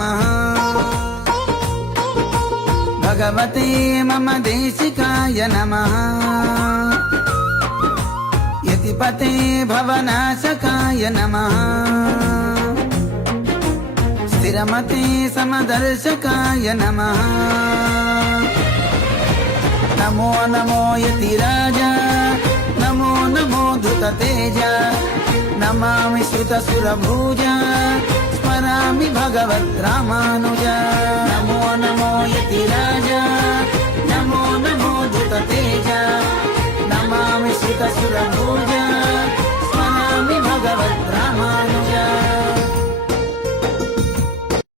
नमः। भगवते मम देशिकाय नमः। यतिपते भवनाशकाय नमः। स्थिरमते समदर्शकाय नमः। नमो नमो यतिराजा, नमो नमो धृततेजा, नमामि श्रुतसुरभुजा, स्मरामि भगवद्रामानुजा। नमो नमो यतिराजा, नमो नमो धृततेजा, नमामि श्रुतसुरभुजा,